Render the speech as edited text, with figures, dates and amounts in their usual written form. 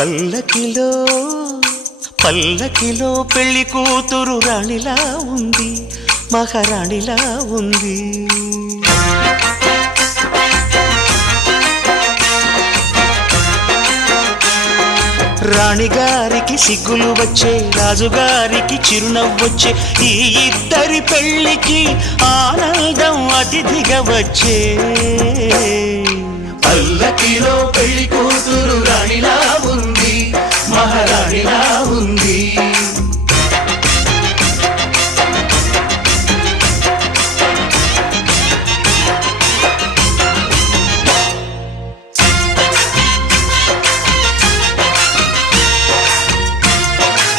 పల్లకిలో పల్లకిలో పెళ్లి కూతురు రాణిలా ఉంది, మహారాణిలా ఉంది. రాణిగారికి సిగ్గులు వచ్చే, రాజుగారికి చిరునవ్వొచ్చే, ఈ ఇద్దరి పెళ్లికి ఆనందం అతిథిగా వచ్చే. పల్లకిలో పెళ్లి కూతురు రాణిలా ఉంది,